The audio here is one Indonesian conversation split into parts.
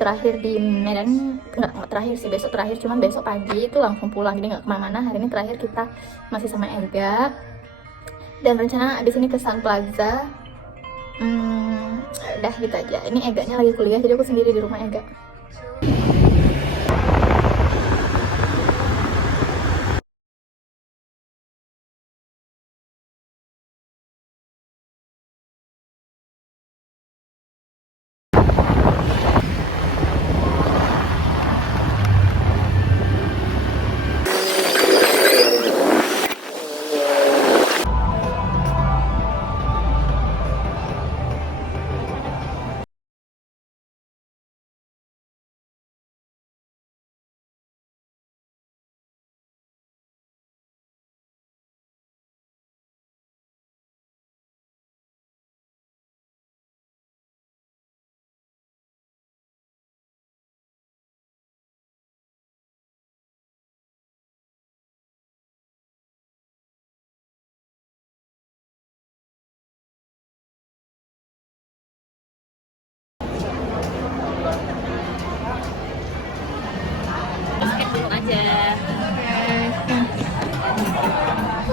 terakhir di Medan, nggak terakhir sih, besok terakhir, cuman besok pagi itu langsung pulang, jadi nggak kemana-mana. Hari ini terakhir kita masih sama Ega, dan rencana abis ini ke Sun Plaza. Udah gitu aja. Ini Eganya lagi kuliah, jadi aku sendiri di rumah Ega.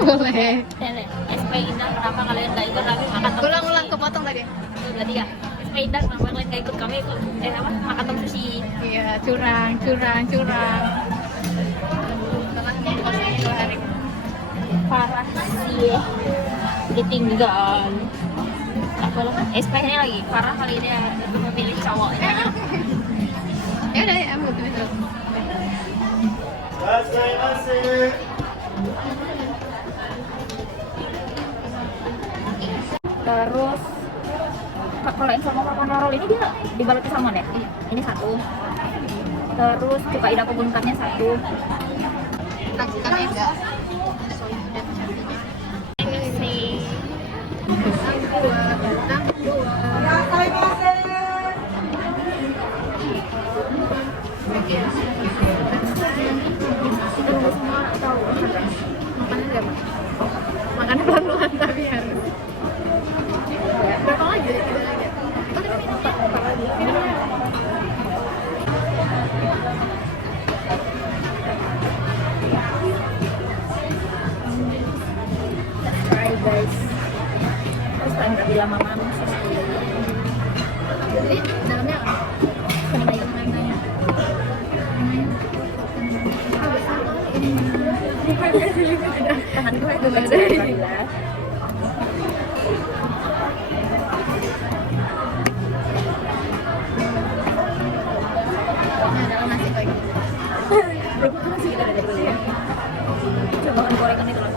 Boleh. SP Indah, kenapa kalian gak ikut kami makan tom sushi? Ulang kepotong tadi. Berarti ya, SP Indah, kenapa kalian gak ikut kami makan tom sushi? Iya, curang. Parah sih, ditinggal. Apa lah? SP nya lagi parah kali ini ya, memilih cowoknya. Ya udah, ambil itu. Terus kalau yang sama makan roll ini dia dibalut ke salmon ya? Ini satu. Terus cuka ida kebunkannya satu. Racikan Ega. Makan pelan-pelan tapi harus. Berapa lagi? Try guys. Terus kan nggak bilang mama Jadi dalamnya apa? tahan gue kecil. Adalah nasi pagi. Berapa sih kita ada dulu ya? Coba makan gorengan itu loh.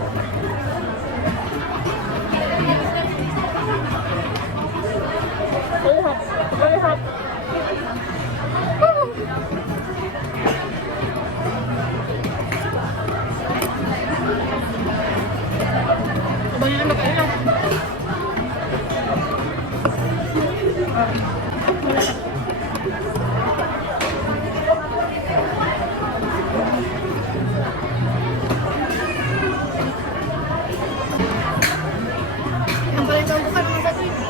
Lihat. Kebanyakan pakai enak. Yang paling tahu bukan nomor satu ini.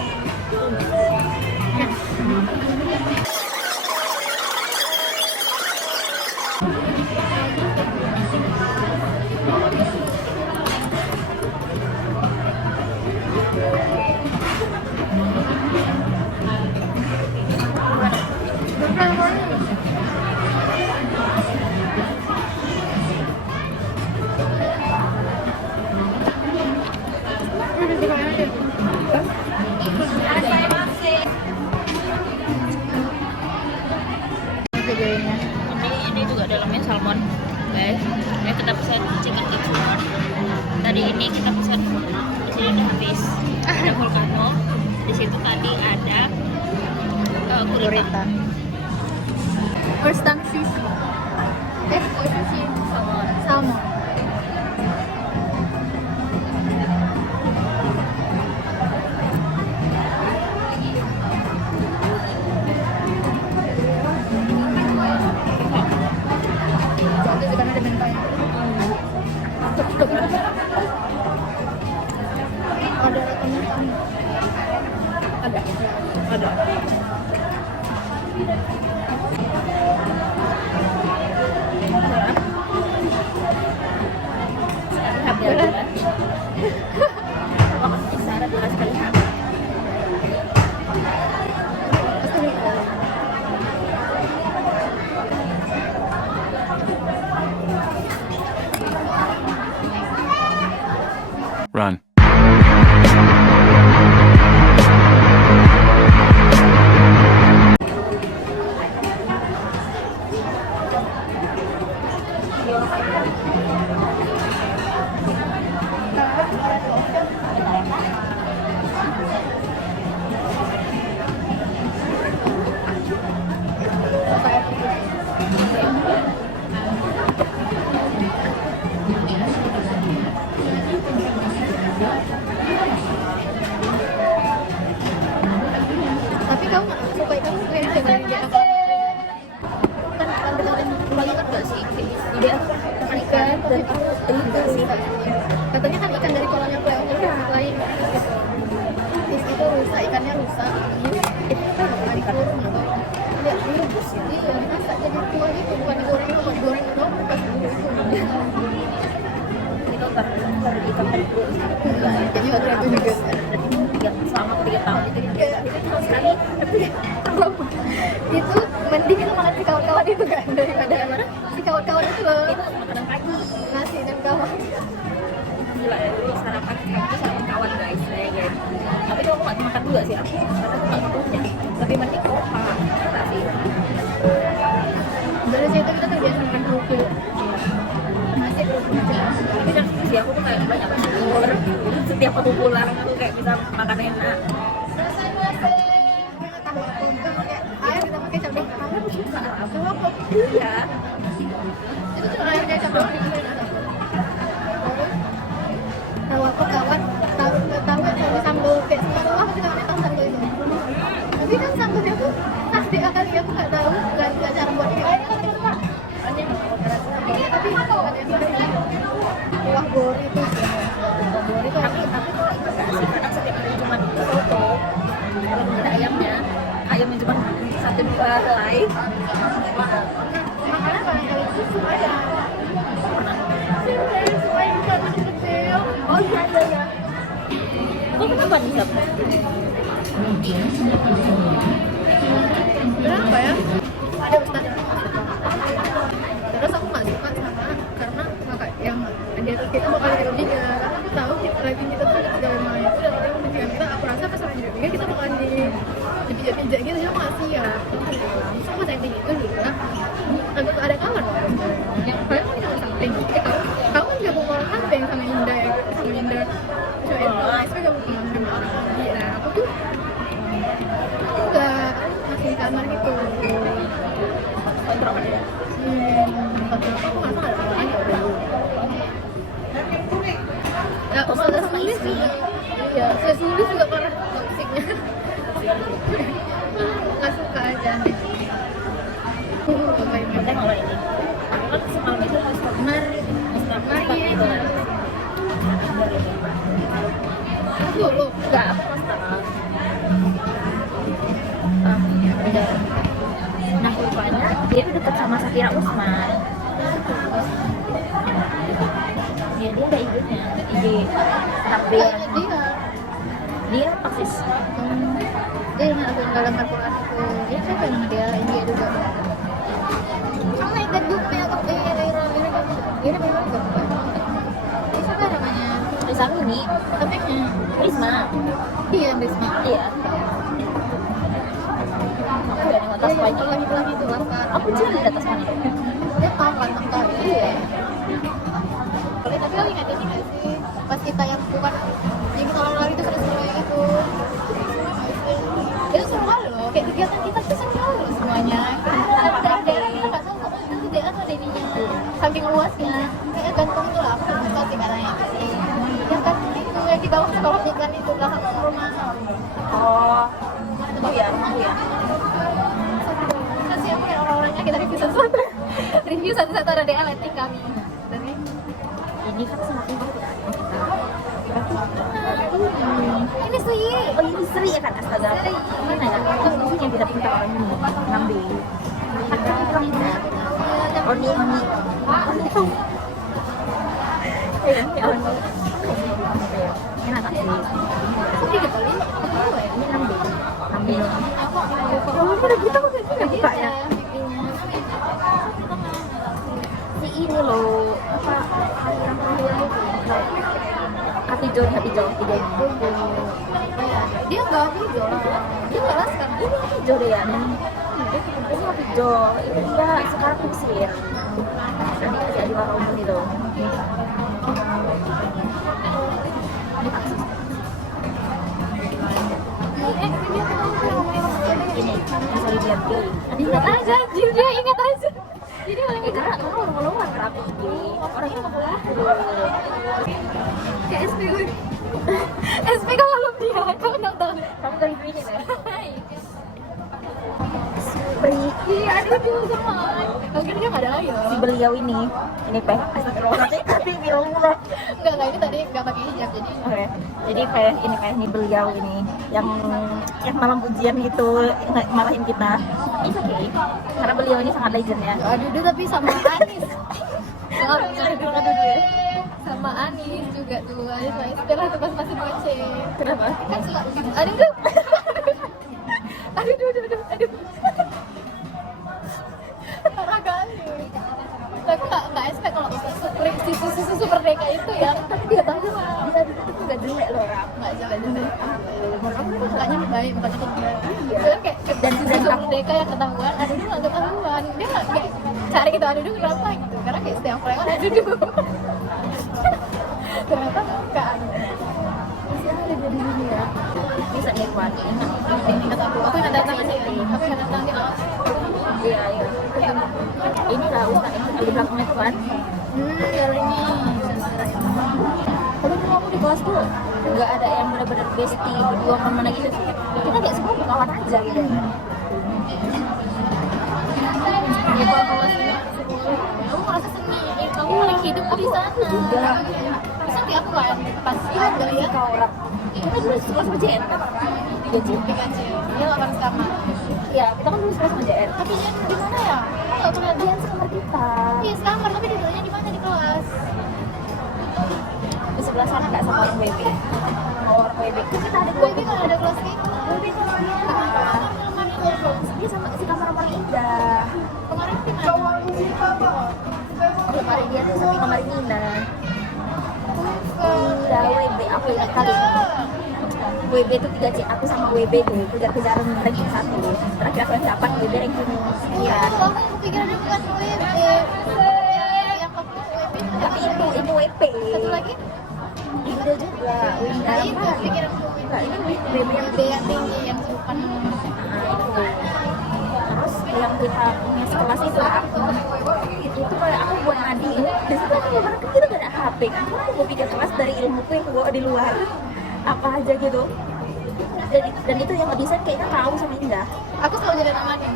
Videonya. Ini juga dalamnya salmon guys. Ini kita pesan chicken kitsune. Tadi ini kita pesan di sini udah habis. Ada volcano. Di situ tadi ada gurita. First time sushi. Sushi salmon. Jadi kita ada mentanya. Ada rekomendasi. Ada. dia makan ikan dan ikan sih. Katanya kan ikan dari kolamnya Cleo lain. Terus itu rusak, ikannya rusak. Itu kan nggak dikurung atau dia direbus ya? Iya, dimasak jadi kuah gitu, bukan digoreng, kalau digoreng itu pas dulu itu. Itu ntar ikan tempur. Jadi waktu itu juga. Selama 3 tahun itu dia terus sekali. Itu mending itu makan si kawan-kawan itu kan daripada si kawan-kawan itu loh. Itu makanan pagi. Nasi dan kawan. Gila ya, dulu sarapan itu sama kawan guys, saya guys. Tapi kalau aku nggak makan juga sih aku, karena aku nggak butuhnya. Lebih mending opa, enggak sih. Dari situ kita terbiasa makan kerupuk. Nasi kerupuk aja. Tapi dari situ sih aku tuh kayak banyak bersyukur. Setiap aku pulang aku kayak bisa makan enak. Tahu apa? Air kita pakai cabai. Kamu suka apa? Iya. Itu cuma airnya cabai. Tahu apa kawan? Tahu sambal kayak sambal apa sih namanya sambal itu? Tapi kan sambalnya tuh khas di akal ya, aku nggak tahu nggak cara buatnya. Iya tapi kuah gori itu. Gori itu Tapi kalau itu nggak sih, kadang setiap hari cuma soto. Kalau nggak ada ayamnya cuma 1-2 helai. makanan paling kali itu semuanya. Semuanya bukan kecil. Oh iya. Kok kenapa nih Sab? Berapa ya? Ada ustaz. Terus aku nggak suka sama karena kakak yang dia kita bakal tidur juga karena aku tahu rating kita tuh ada segala macam itu dan orang menunjukkan kita. Aku rasa pas orang tidur juga kita bakalan dipijak-pijak gitu ya masih ya. Sama setting itu juga agak ada kawan loh. Yang kalian punya samping. Kamu juga mau samping sama Indah ya, sama Indah. Cuma itu ASP gak mau kemana sama orang lagi. Nah aku tuh enggak masih di kamar gitu. Kontrol aja. Kontrol aku nggak ada orang lagi. Ya, Terus malah sama sulis istri. juga. Iya, saya sulis juga parah toksiknya. Nggak suka aja. Konten awal ini. Aku kan semalam itu Mari itu. dulu. Enggak, aku udah. Nah, rupanya dia tuh dekat sama Sakira Usman. Ya, dia ada IG-nya, IG tapi dia aksis. Dia yang aku dalam Al-Quran itu. Dia siapa nama dia? Dia juga. Oh my god, gue punya aku dia memang juga bukan. Dia siapa namanya? Risma ini, Topiknya Risma. iya Bisma. Iya. Aku udah nengok tas pagi. Lagi itu Laskar. Aku juga di atas mana? Dia tahu kan tentang iya. Tapi lo ingat ini nggak sih? Pas kita yang bukan yang kita lari itu seru-seru itu. Itu seru banget loh. Kayak kegiatan kita itu seru loh semuanya. Ada daerah kita nggak tahu kok itu daerah tuh ada ininya. Saking luasnya. Kayak gantung itu lah. Aku nggak tahu gimana ya. Yang kan itu yang di bawah sekolah ikan itu belakang rumah. Oh iya, iya. Kasih aku kayak orang-orangnya kita review satu-satu. Review satu-satu ada daerah letting kami. Dari Ini kan semakin ini sih. Oh ini Sri ya kan, astaga. Mana ya? Itu lucunya kita pinta orang ini ngambil. Oh ini Oni. Ini anak sih. Aku juga kali. Ini ngambil. Oh, udah kita bukan juga buka ya? pipinya. Si ini loh apa? Hatijo. Dia nggak hijau lah. Dia nggak Laskar. Ini hatijo deh ya. Ini hatijo. Ini dia sekarang kusir. Tadi masih ada warna umum itu. Ini bisa dilihat tuh. Ingat aja, dia ingat aja. Jadi paling Karena orang rapi orangnya ngomong kayak SP gue. SP kalau belum dia, kamu nonton. kamu dari ini ya. Iya, ada juga sama. Mungkin dia nggak ada lagi loh. Si beliau ini Peh. Astagfirullahaladzim, tapi birullah. Enggak, ini tadi nggak pakai hijab jadi. Oke, jadi Peh ini beliau ini yang malam ujian itu malahin kita. It's okay, karena beliau ini sangat legend ya. Aduh, tapi sama Anis. Aduh, sama Anis juga tuh. Anis main setelah tuh pas masih ngoceh. Kenapa? Kan suka aduh. Aduh. Parah kali. Aku nggak expect kalau si super deka itu ya. Tapi dia tahu dia itu nggak jelek loh, nggak jelek. Menurut aku tuh sukanya baik, bukan aku jelek. Kayak Dan super deka yang ketahuan, aduh nggak ketahuan. Dia nggak kayak cari gitu, aduh kenapa gitu. Karena kayak setiap mereka aduh. Ternyata bukan. Masih ada jadi ini ya. Bisa Irwan. Ingat aku yang datang ke sini. Aku yang datang di kelas. Iya. Ini lah Ustaz yang di belakang itu kan. Kalau ini. Tapi kalau aku di kelas tuh nggak ada yang benar-benar bestie berdua kemana gitu sih. Kita kayak semua kawan aja gitu. Ya kalau kelas ini, aku merasa senang. Kamu paling hidup tuh di sana. Juga. Bisa di aku kan pas ada ya. Orang. Kita dulu sekolah sama JN kan. 3J. Dia orang sama. Iya, kita kan dulu sekolah sama JN. Tapi dia di mana ya? Aku nggak pernah Dia sekamar kita. Iya sekamar, tapi duduknya di mana di kelas? Di sebelah sana nggak sama orang WB. Orang WB. Kita ada Gue kan ada kelas gitu. WB sama dia. Dia sama si kamar paling indah. Kemarin di mana? Kamar dia tuh sama kamar Nina. Iya, WB aku ingat kali. WB itu 3C, aku sama WB tuh kejar-kejaran ranking 1. Terakhir aku yang dapat WB ranking sekian. Aku pikirannya bukan WP. Yang aku WP. Tapi itu WP. Satu lagi? Winda juga. Winda Nah, itu apa? pikiranku. Enggak, ini WB yang WP yang tinggi, yang sopan. Terus yang kita punya sekelas itu itu kayak aku buat Nadi. Di situ aku bener kan kita gak ada HP kan. Aku mau bikin kelas dari ilmuku yang gue di luar. Apa aja gitu. Dan itu yang ngedesain kayaknya tahu sama Indah. Aku selalu jadi namanya.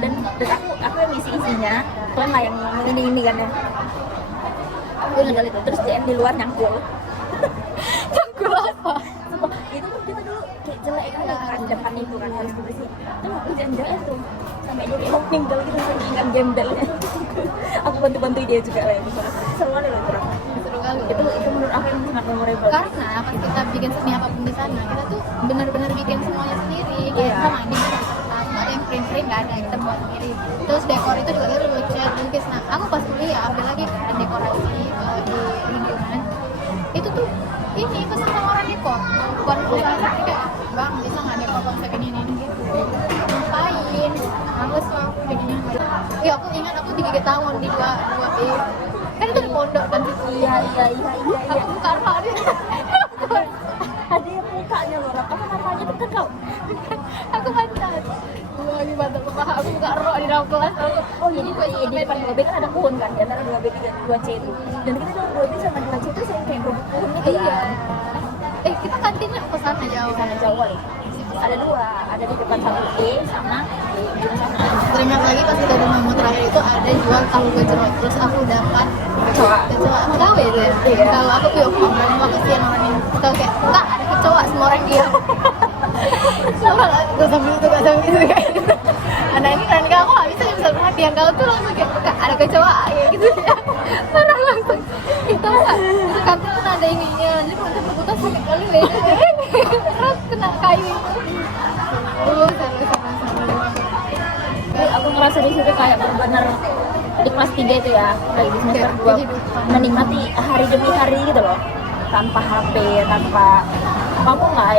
Dan aku yang ngisi isinya. Kalian lah yang ini kan ya. Aku tinggal itu. Terus JN di luar nyangkul. Aku apa? Itu kan kita dulu kayak jelek kan di depan itu kan harus bersih. Itu aku jalan-jalan tuh sampai dia kayak mau tinggal gitu saking gembelnya. Aku bantu dia juga lah yang seru kali loh kurang. Seru kali. Itu menurut aku yang sangat memorable. Karena pas kita bikin seni apapun di sana, kita tuh benar-benar bikin semuanya sendiri. Kayak Iya. sama di kertas, nggak ada yang print nggak ada, kita buat sendiri. Terus dekor itu juga kita cat lukis. Nah, aku pas kuliah ambil lagi kan dekorasi di lingkungan. Itu tuh ini pesan sama orang dekor. Bukan kuliah kayak bang bisa nggak dekor konsep ini gitu. Ngapain? Males lah bikinnya. Ya aku ingat aku 3 tahun di 2B. Kan itu di pondok kan situ. Iya. Aku buka roh dia. Ada yang mukanya loh, apa namanya tuh kan kau? Aku pantat. Lagi pantat aku buka roh di dalam kelas aku. Oh jadi di depan 2B kan ada pohon kan, di antara 2B 2C itu. Dan kita tuh 2B sama 2C itu sering kayak berebut pohon gitu Iya. kan. Kita kantinnya ke sana jauh. Di sana jauh kali. Ada 2, ada di depan 1B sama di sana. Teringat lagi pas kita di Mamu terakhir itu ada jual tahu gejrot. Terus aku dapat Kecoa. tahu ya itu ya. Iya. Kalau aku tuh orang mau kesian orang ini. Tahu kayak enggak ada kecoa semua orang diam. Semua tuh sambil itu kayak gitu. Anak ini kan aku nggak bisa perhatian kau tuh langsung kayak enggak ada kecoa kayak gitu ya. Marah langsung. Itu enggak. Itu kantin pun ada ininya. Jadi waktu berputar sakit kali deh. Terus kena kayu. Seru. Aku ngerasa di situ kayak benar-benar di kelas 3 itu ya, lagi di semester 2 menikmati hari demi hari gitu loh, tanpa HP, tanpa apapun lah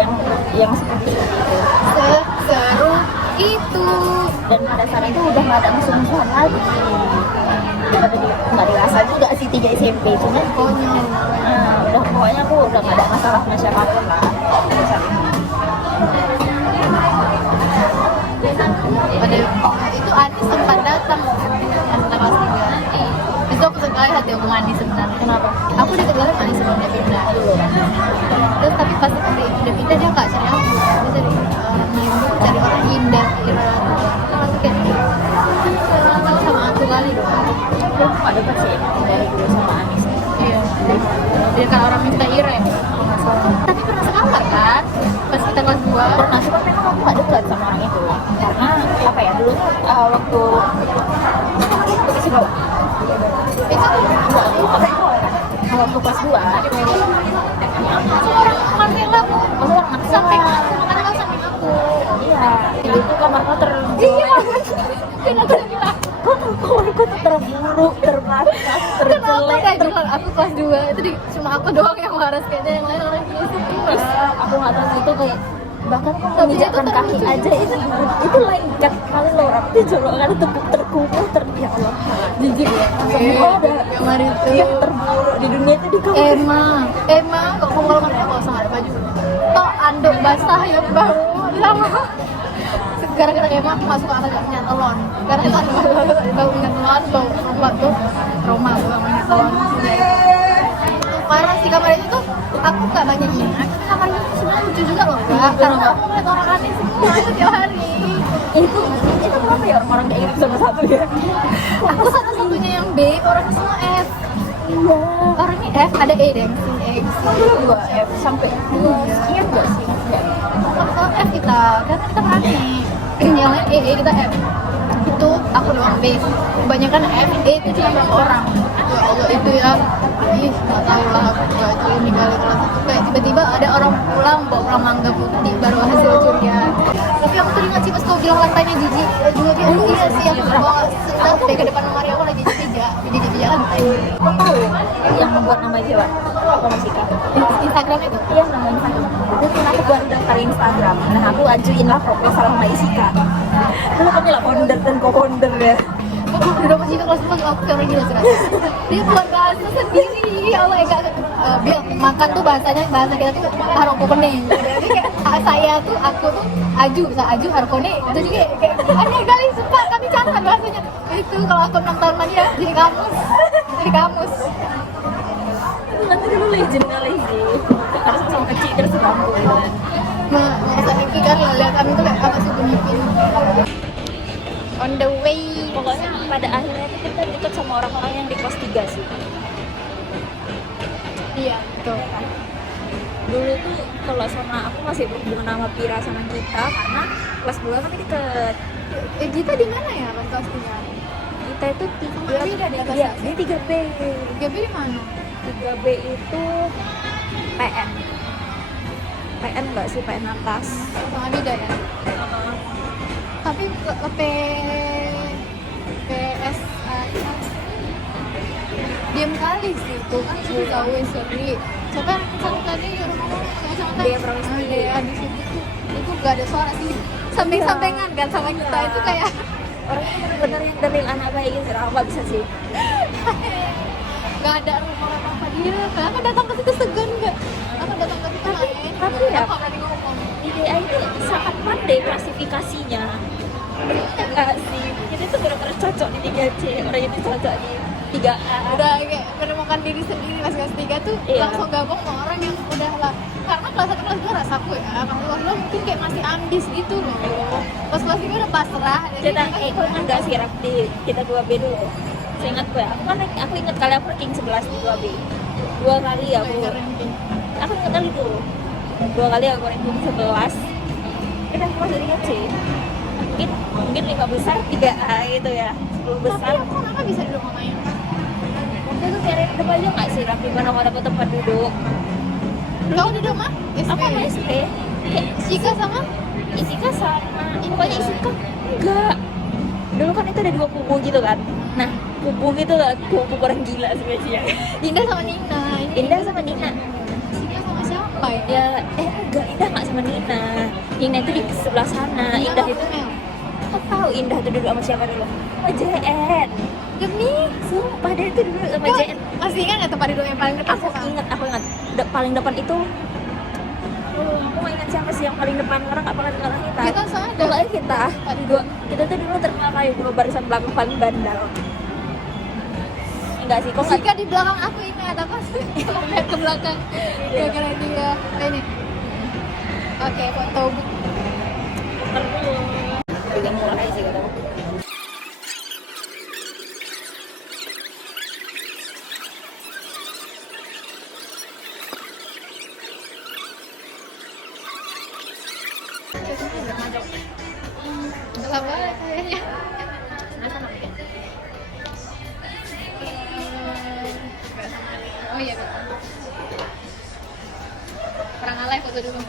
yang seperti itu. Seru itu. Dan pada saat itu udah nggak ada musuh-musuhan lagi. Nggak dewasa juga sih 3 SMP, cuman Konyol. udah pokoknya aku udah nggak ada masalah sama siapapun lah pada saat itu. Pada itu Adi sempat datang tanggal 3. Itu aku sekali hati aku mandi sebenarnya. Kenapa? Aku ditegalin Adi sebelum dia pindah dulu. Terus tapi pas dia pindah dia nggak cari aku. Dia cari orang Indo, cari orang Indah. Langsung kayak sama aku kali Itu nggak dekat sih dari dulu sama Anis. Iya. Dia kan orang minta Ira ya. Tapi pernah sekamar kan? Pas kita kelas 2. Pernah, cuma memang aku nggak dekat sama orang itu karena apa ya, dulu tuh waktu isi bawah waktu kelas 2 Orang kamarnya lah. orang anak Samping sekolah. aku, makan lo samping aku. Iya, itu kamarku Iya. Dan aku udah bilang, kamarku tuh terburuk, terbatas, terjelek, kayak gitu. Aku kelas 2 itu cuma aku doang yang waras, kayaknya yang lain orang gila. aku nggak tahu itu kayak bahkan kok Tapi menginjakkan itu kaki terlucu. aja itu lengket kali loh, orang itu jorokan terkumuh ya Allah, Jijik ya. semua ada Kamar itu. yang terburuk di dunia itu di kamar. Emang kok kalau kamarnya kosong ada baju. Toh anduk basah ya bang. Lama. Gara-gara emang aku masuk akal gak punya telon. Karena kan bau minyak telon, bau rumah tuh trauma bau minyak telon. Parah sih kamar itu tuh aku gak banyak ingat, tapi kamar itu sebenarnya lucu juga loh kak. Karena aku ngeliat orang aneh semua itu tiap hari. itu kenapa ya orang-orang kayak gitu sama satu ya? Aku satu-satunya yang B, orangnya semua F. Iya, Orangnya F, ada E deh, X. 2 F sampai 2 sekian gak sih? Oh, F kita, karena kita berani. Yang lain E, kita F. Itu aku doang B. Kebanyakan F, E itu cuma berapa orang. Ya Allah itu ya, ih nggak tahu lah. Baju ini kali kelas itu kayak tiba-tiba ada orang bawa mangga putih baru hasil curian. Tapi aku teringat sih pas kau bilang lantainya jijik. Dulu dia iya sih aku bawa sebentar deh ke depan lemari aku lagi jijik lantai. Kau tahu yang membuat nama Jawa? Apa masih kan? Instagram itu. Iya, nama Instagram. Itu kan aku baru daftar Instagram. Nah, aku ajuin lah proposal sama Isika. Dulu kami lah founder dan co-founder ya. Udah masih kelas 4 aku kayak orang gila sekarang. Dia buat bahasa sendiri. Ya Allah ya biar makan tuh bahasa kita tuh harokone. Jadi kayak saya tuh aku tuh aju harokone. Itu juga kayak aneh kali sumpah kami catat bahasanya. Itu kalau aku 6 tahun lagi ya jadi kamus. Nanti dulu legend. Harus sama kecil terus bambu kan. Masa Niki kan lihat kami tuh kayak apa sih pemimpin. On the way. Pokoknya pada akhirnya tuh kita deket sama orang-orang yang di kelas 3 sih. Iya, betul. Dulu tuh kalau sama aku masih berhubungan sama Pira sama kita karena kelas 2 kan deket. Kita di mana ya pas kelas 3? Kita itu Beda di atas. Iya, di 3B. GB di mana? 3B itu PN. PN enggak sih, PN atas. Sama beda ya. Tapi ke PS diam kali sih itu kan sudah tahu sendiri. Siapa yang satu tadi nyuruh ngomong sama Dia Prawesti. ya di situ tuh itu gak ada suara sih. Samping-sampingan kan sama kita itu kayak Orangnya bener-bener yang dalil anak bayi gitu, aku nggak bisa sih. gak ada rumah apa dia. Aku datang ke situ segan nggak? Aku datang ke situ main. Tapi ya, aku berani ngomong. IDA itu sangat pandai klasifikasinya. Enggak sih, kita tuh benar-benar cocok di 3C, orang itu cocok di 3A. Udah kayak menemukan diri sendiri pas kelas 3 tuh Iya. langsung gabung sama orang yang udah lah karena kelas 1 kelas 2 rasaku ya kelas 2 mungkin kayak masih ambis gitu loh pas kelas 3 udah pasrah Kita kau ingat gak sih Rafdi, kita 2B dulu. Saya ingat gue, aku ingat kali aku ranking 11 di 2B. 2 kali aku ingat kali tuh 2 kali aku ranking 11. Kita masuk 3C. Mungkin 5 besar 3A gitu ya, 10 besar. tapi aku kenapa bisa duduk sama yang Waktu itu cari hidup aja nggak sih Raffi, mana mau dapet tempat duduk? kau duduk mah? Aku sama SP, kayak Sika sama? Isika sama, pokoknya Isika enggak. Dulu kan itu ada 2 kubu gitu kan. Nah, kubu gitu lah, kubu orang gila sebenarnya. Dinda sama Nina Indah sama Nina. Sika sama siapa ya? Ya, enggak, Indah nggak sama Nina. Nina itu di sebelah sana. Indah itu, Mel kau tahu Indah itu duduk sama siapa dulu? Sama JN. demi Sumpah dia itu duduk sama JN. masih ingat nggak tempat duduk yang paling depan? Aku ingat. Paling depan itu aku nggak ingat siapa sih yang paling depan, karena nggak pernah dengar kita. Kita soalnya Pokoknya kita tuh dulu terkenal kayak 2 barisan belakang paling bandel. Enggak sih, kok nggak Sika di belakang aku ingat aku lihat ke belakang gara-gara dia ini. Oke, foto juga mulai sih kata aku. foto dulu.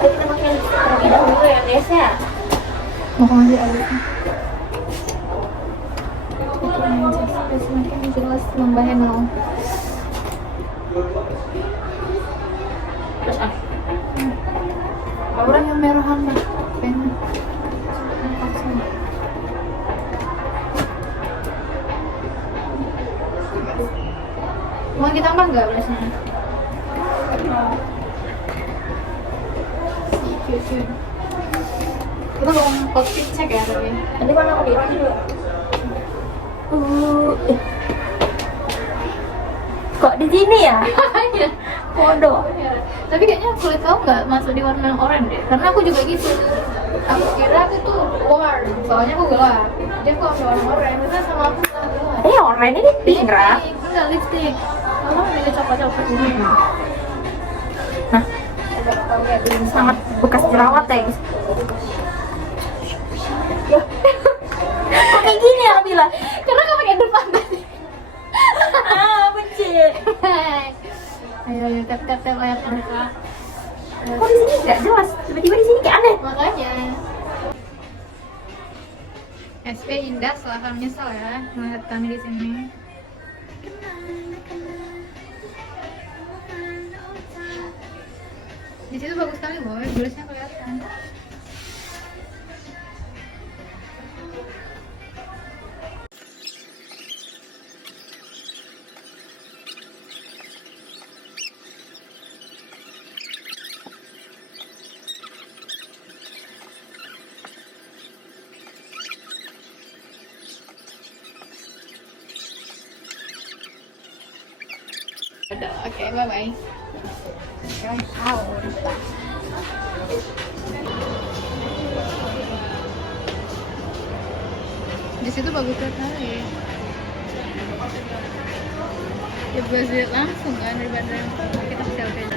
Kita pakai terlebih dahulu ya guys ya. Mau ngasih alisnya. Supaya semakin jelas membayang. Terus ah, Orang yang merahan lah. Pengen. Mau ditambah nggak blusnya? Si cute. Kita mau outfit check ya tapi. nanti mana aku bilang dulu. Eh. Kok di sini ya? Bodoh. Tapi kayaknya kulit kamu nggak masuk di warna oranye deh. Karena aku juga gitu. Aku kira aku tuh warm, soalnya aku gelap. Jadi aku ambil warna oranye. Ternyata sama aku gelap. Oranye ini pink Ra. Enggak lipstick. Kalau ada coklat-coklat ini. Nah, sangat bekas jerawat ya guys. Kok kayak gini ya Bila? Karena kamu pakai depan tadi. Benci. Ayo tap layar mereka. Kok di sini nggak jelas? Tiba-tiba di sini kayak aneh. Makanya. SP indah setelah menyesal ya melihat kami di sini. Di situ bagus sekali boy, gelasnya kelihatan. Oke, bye-bye. Di situ bagus sekali. Ya gue lihat langsung kan daripada kita selfie.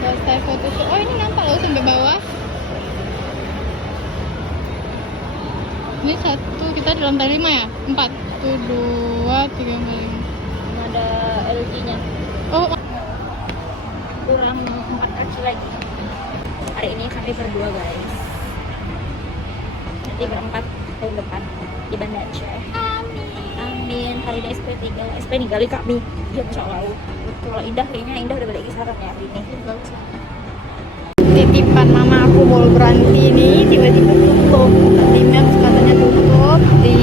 Selesai foto shoot. Oh ini nampak loh sampai bawah. Ini satu, kita di lantai 5 ya? 4, 1, 2, 3, 4, 5. Ada LG-nya. Oh, Kurang 4 RC lagi. Hari ini kami berdua guys. Nanti berempat tahun depan di Banda Aceh. Amin. Hari ini SP3 kali kami. Ya insya Allah. Kalau Indah kayaknya Indah udah balik ke sarang ya hari ini. titipan mama aku mau berhenti ini tiba-tiba tutup. Di Maps katanya tutup, di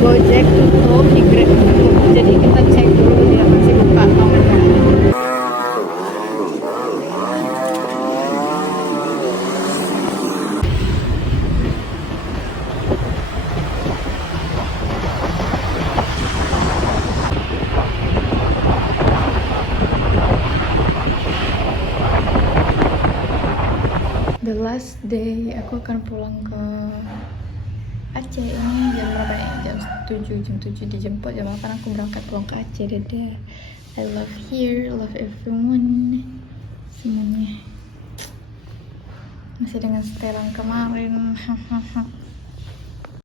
Gojek tutup, di Grab tutup. Jadi kita cek dulu dia masih buka atau enggak. The last day aku akan pulang ke Aceh. Ini jam berapa ya? Jam 7 dijemput, jam 8 aku berangkat pulang ke Aceh. Dadah. I love here, love everyone. Semuanya masih dengan setelan kemarin.